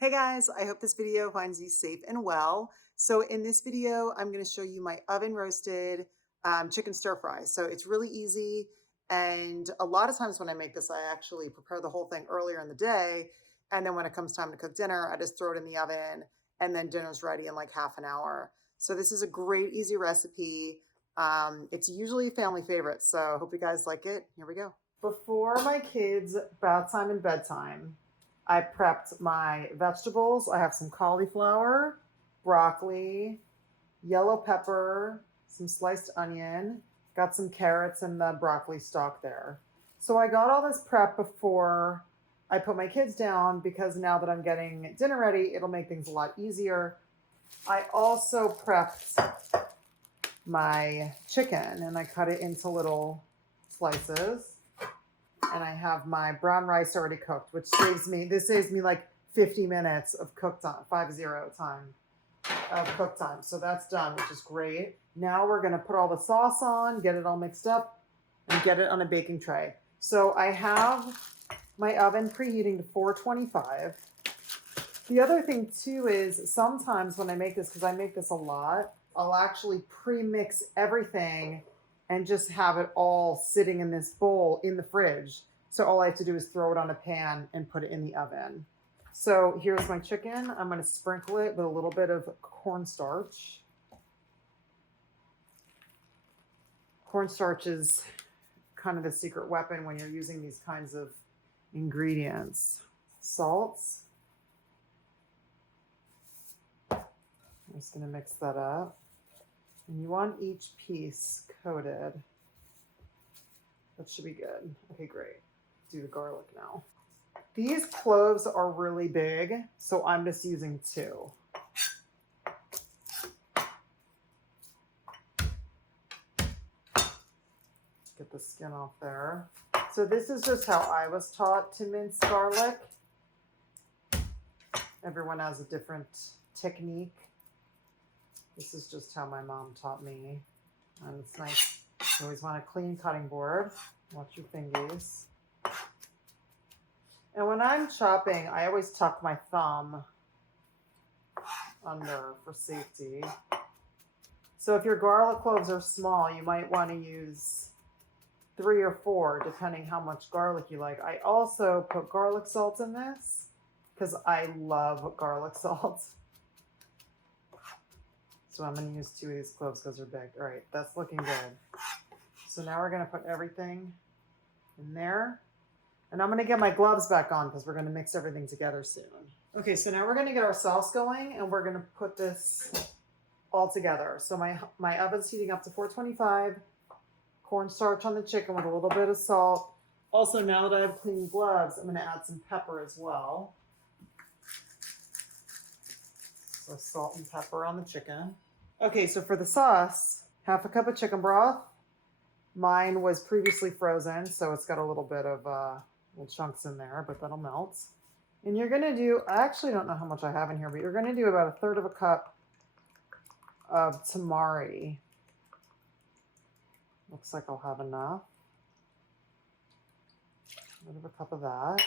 Hey guys, I hope this video finds you safe and well. So in this video, I'm going to show you my oven roasted chicken stir fry. So it's really easy. And a lot of times when I make this, I actually prepare the whole thing earlier in the day. And then when it comes time to cook dinner, I just throw it in the oven and then dinner's ready in like half an hour. So this is a great, easy recipe. It's usually a family favorite. So I hope you guys like it. Here we go. Before my kids' bath time and bedtime, I prepped my vegetables. I have some cauliflower, broccoli, yellow pepper, some sliced onion, got some carrots and the broccoli stalk there. So I got all this prep before I put my kids down because now that I'm getting dinner ready, it'll make things a lot easier. I also prepped my chicken and I cut it into little slices. And I have my brown rice already cooked, which saves me like 50 minutes of cook time, 50 time of cook time. So that's done, which is great. Now we're gonna put all the sauce on, get it all mixed up, and get it on a baking tray. So I have my oven preheating to 425. The other thing too is sometimes when I make this, because I make this a lot, I'll actually pre-mix everything and just have it all sitting in this bowl in the fridge. So all I have to do is throw it on a pan and put it in the oven. So here's my chicken. I'm gonna sprinkle it with a little bit of cornstarch. Cornstarch is kind of the secret weapon when you're using these kinds of ingredients. Salts. I'm just gonna mix that up. And you want each piece coated. That should be good. Okay, great. Do the garlic now. These cloves are really big, so I'm just using 2. Get the skin off there. So this is just how I was taught to mince garlic. Everyone has a different technique. This is just how my mom taught me. And it's nice. You always want a clean cutting board. Watch your fingies. And when I'm chopping, I always tuck my thumb under for safety. So if your garlic cloves are small, you might want to use 3 or 4, depending how much garlic you like. I also put garlic salt in this because I love garlic salt. So I'm going to use 2 of these cloves because they're big. All right, that's looking good. So now we're going to put everything in there. And I'm going to get my gloves back on because we're going to mix everything together soon. Okay, so now we're going to get our sauce going and we're going to put this all together. So my oven's heating up to 425. Cornstarch on the chicken with a little bit of salt. Also, now that I have clean gloves, I'm going to add some pepper as well. So salt and pepper on the chicken. Okay, so for the sauce, 1/2 cup of chicken broth. Mine was previously frozen, so it's got a little bit of little chunks in there, but that'll melt. And you're gonna do, I actually don't know how much I have in here, but you're gonna do about 1/3 cup of tamari. Looks like I'll have enough. 1/3 cup of that.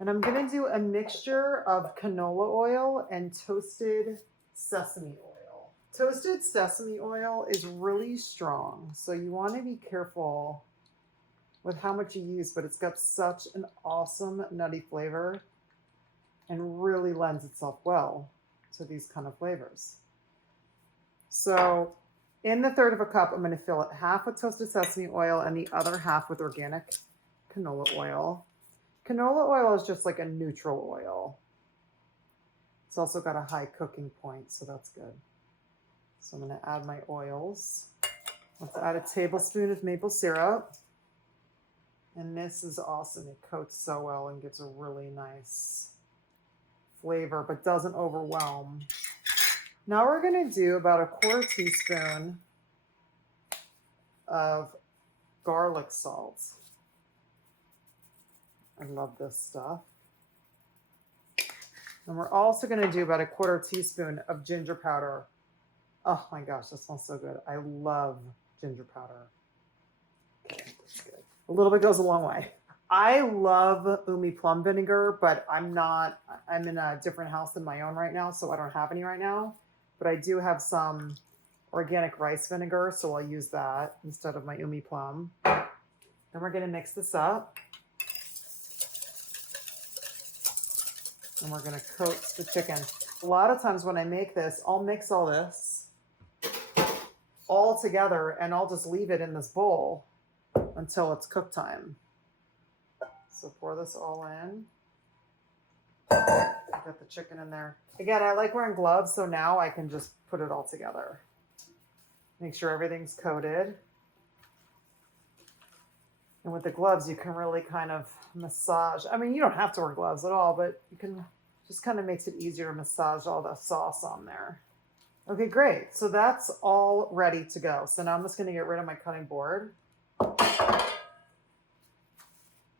And I'm gonna do a mixture of canola oil and toasted sesame oil. Toasted sesame oil is really strong, so you want to be careful with how much you use, but it's got such an awesome nutty flavor and really lends itself well to these kind of flavors. So in the 1/3 cup, I'm going to fill it 1/2 with toasted sesame oil and the other 1/2 with organic canola oil. Canola oil is just like a neutral oil. It's also got a high cooking point, so that's good. So I'm going to add my oils. Let's add a tablespoon of maple syrup. And this is awesome. It coats so well and gives a really nice flavor, but doesn't overwhelm. Now we're going to do about 1/4 teaspoon of garlic salt. I love this stuff. And we're also going to do about 1/4 teaspoon of ginger powder. Oh my gosh, that smells so good. I love ginger powder. Okay, that's good. A little bit goes a long way. I love umi plum vinegar, but I'm in a different house than my own right now, so I don't have any right now. But I do have some organic rice vinegar, so I'll use that instead of my umi plum. Then we're gonna mix this up. And we're gonna coat the chicken. A lot of times when I make this, I'll mix all this all together and I'll just leave it in this bowl until it's cook time. So pour this all in. Got the chicken in there. Again, I like wearing gloves, so now I can just put it all together. Make sure everything's coated. And with the gloves, you can really kind of massage. I mean, you don't have to wear gloves at all, but you can just kind of makes it easier to massage all the sauce on there. Okay, great. So that's all ready to go. So now I'm just going to get rid of my cutting board.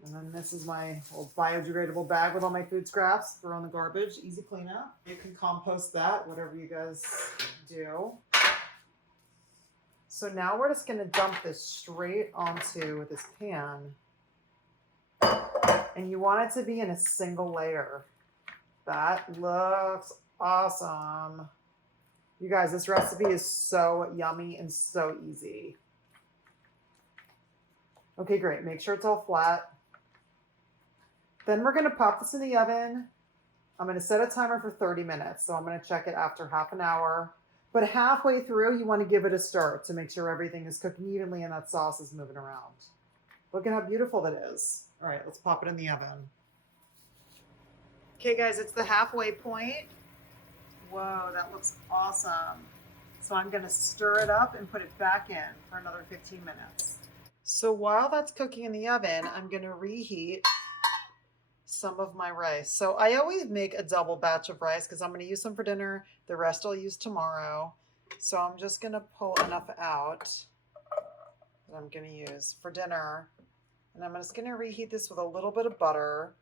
And then this is my little biodegradable bag with all my food scraps. Throw in the garbage, easy cleanup. You can compost that, whatever you guys do. So now we're just gonna dump this straight onto this pan. And you want it to be in a single layer. That looks awesome. You guys, this recipe is so yummy and so easy. Okay, great. Make sure it's all flat. Then we're going to pop this in the oven. I'm going to set a timer for 30 minutes. So I'm going to check it after half an hour. But halfway through, you want to give it a stir to make sure everything is cooking evenly and that sauce is moving around. Look at how beautiful that is. All right, let's pop it in the oven. Okay, guys, it's the halfway point. Whoa, that looks awesome. So I'm going to stir it up and put it back in for another 15 minutes. So while that's cooking in the oven, I'm going to reheat some of my rice. So I always make a double batch of rice because I'm going to use some for dinner. The rest I'll use tomorrow. So I'm just going to pull enough out that I'm going to use for dinner. And I'm just going to reheat this with a little bit of butter.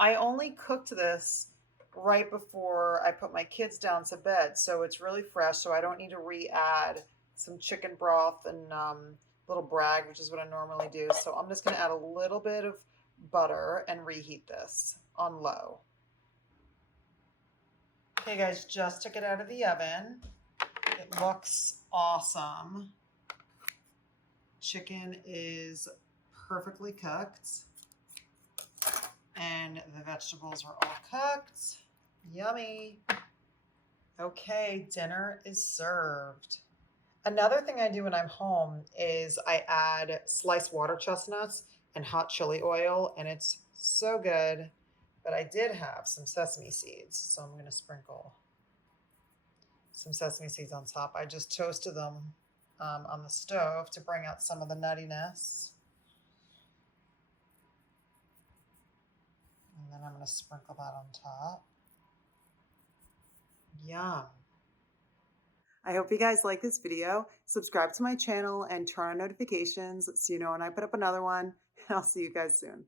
I only cooked this right before I put my kids down to bed. So it's really fresh. So I don't need to re-add some chicken broth and little brag, which is what I normally do. So I'm just going to add a little bit of butter and reheat this on low. Okay guys, just took it out of the oven. It looks awesome. Chicken is perfectly cooked and the vegetables are all cooked. Yummy. Okay, dinner is served. Another thing I do when I'm home is I add sliced water chestnuts and hot chili oil, and it's so good. But I did have some sesame seeds, so I'm going to sprinkle some sesame seeds on top. I just toasted them on the stove to bring out some of the nuttiness. And then I'm going to sprinkle that on top. Yum. I hope you guys like this video. Subscribe to my channel and turn on notifications so you know when I put up another one. I'll see you guys soon.